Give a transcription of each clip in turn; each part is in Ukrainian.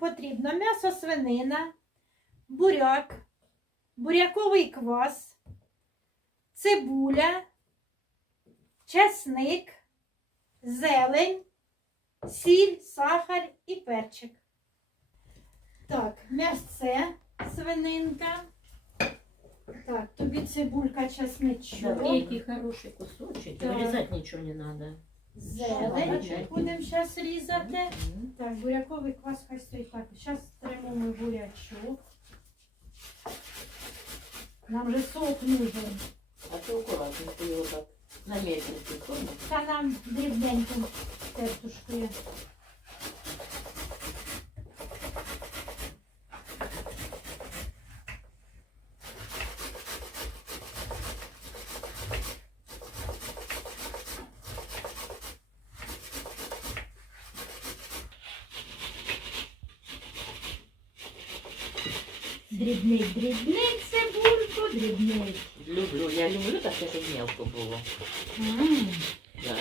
потрібно м'ясо свинина, буряк, буряковий квас, цибуля, чесник, зелень, сіль, сахар і перчик. Так, м'ясце, свининка. Так, тобі цибулька, чесничок, Який хороший кусочек. Вырезать ничего не надо. Зелень. Будемо зараз різати. Так, буряковий квас хай стоїть так. Зараз тримаємо бурячок. Нам же сок нужен. А ти акуратненько його так на форму. Та нам дрібненько тертушкою. Дрібний, дрібний цибульку, дрібний. Люблю, я люблю так, щоб мелко було. М. Да.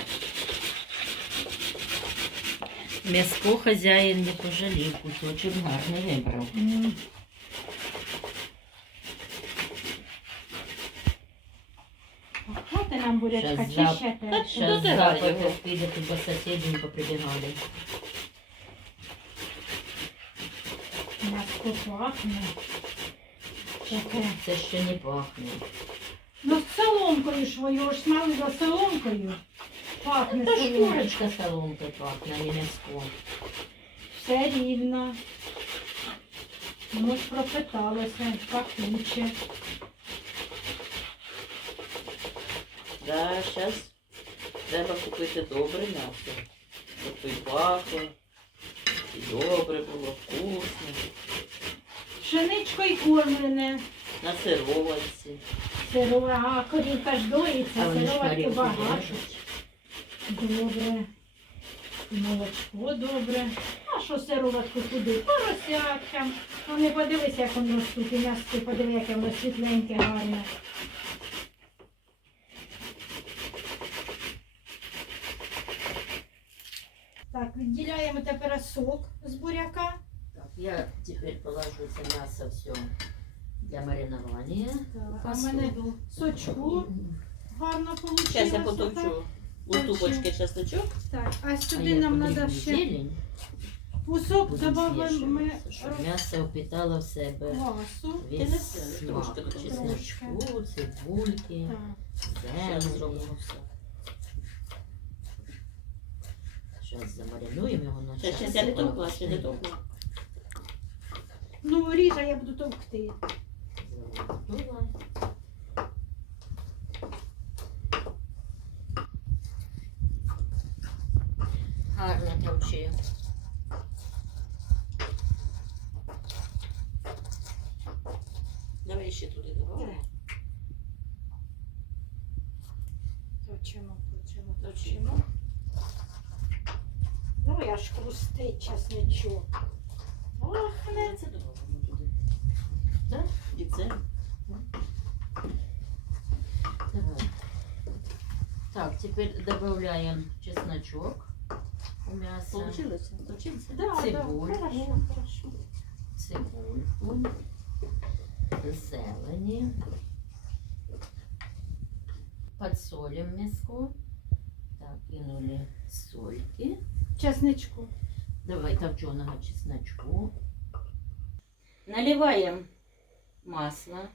М'яско хазяїн не пожалів, кусочок гарний вибрав. М. Хвати нам бурячка, Щас чи зап- ще те? Зараз Дотирай запах його. піде, бо сусіди поприбігали. М'яско пахне. Таке. Це ще не пахне. Ну з соломкою ж ви його ж мали за соломкою. Пахне Та соломкою. шкурочка соломки пахне, а не м'яско. Все рівно. Воно ж пропиталося, пахуче. Да, зараз треба купити добре м'ясо. Щоб і пахло, і добре було, вкусно. Пшеничкою кормлене. На сироватці. Сирова, а корівка ж доїться, сироватки багато. Добре. Молочко добре. А що сироватку туди? Поросяткам. Вони подивися, як воно. І м'ясо подиви, яке воно світленьке, гарне. Так, відділяємо тепер сок з буряка. Я теперь положу це м'ясо все для маринования. Так, а в мене Посуду. сочку гарно вийшло. Зараз я потовчу у тупочки чесночок. Так, а А сюди я нам буду треба ще зелень, кусок буду додаємо змішувати, щоб м'ясо впитало в себе квасу. Ти весь не смак трошки чесночку, цибульки, Так. Зараз зелені. зробимо все. Зараз замаринуємо його на Зараз я не товкла, ще не товкла. Ну, ріж, а я буду товкти. Давай. Гарно товчи. Давай ще туди добавимо. Точимо, точимо, точимо. Ну, я ж хрустить чесничок. Ох, не. Це. Так? І це. Давай. Так, теперь добавляем чесночок у мясо, Получилося? Получилося? Да, да, хорошо, хорошо. цибульку, зелені. Подсолим мяско. Так, кинули сольки. Чесничку. Давай топченого чесночку. Наливаем масло.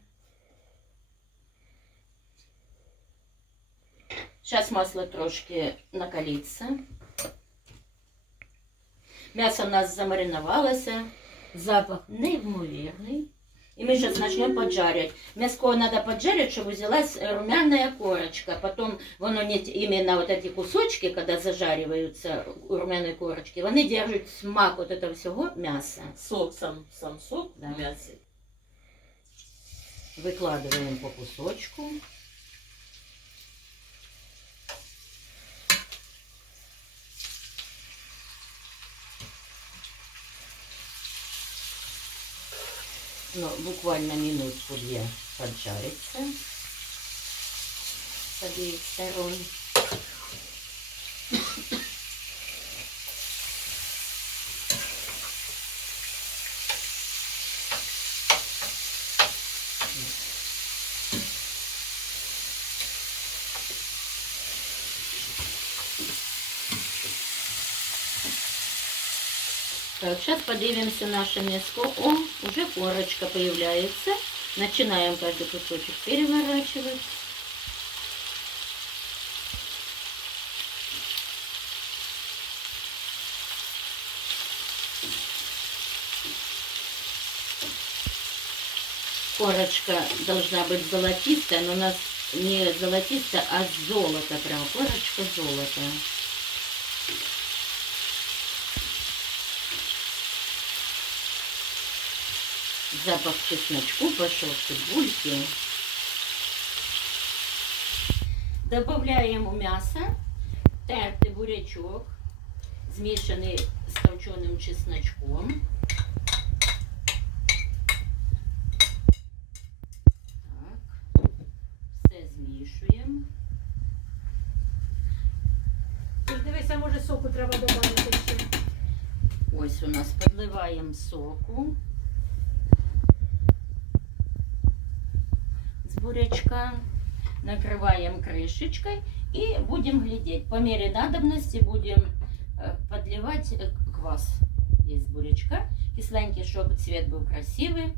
Сейчас масло трошки накалится. М'ясо у нас замариновалося. Запах неймовірний. І ми зараз почнемо поджарювати. М'яско треба поджарити, щоб взялась румяная корочка. Потом воно не іменно вот эти кусочки, коли зажарюються у румяної корочки, вони держать смак от этого всього м'яса. Сок, сам, сам сок Да. в Викладаємо по кусочку. Ну, буквально минутку-две поджарится с обеих сторон. Так, сейчас подивимся наше мяско. О, уже корочка появляется. Начинаем каждый кусочек переворачивать. Корочка должна быть золотистая, но у нас не золотистая, а золото прям. Корочка золото. Запах чесночку пошел, цибульки. Добавляем в мясо тертый бурячок, змешанный с толченым чесночком. Так, все змішуємо. Ти ж дивися, може соку треба додати ще. Ось у нас подливаємо соку бурячка, накрываем крышечкой и будем глядеть. По мере надобности будем э, подливать э, квас из бурячка. Кисленький, чтобы цвет был красивый.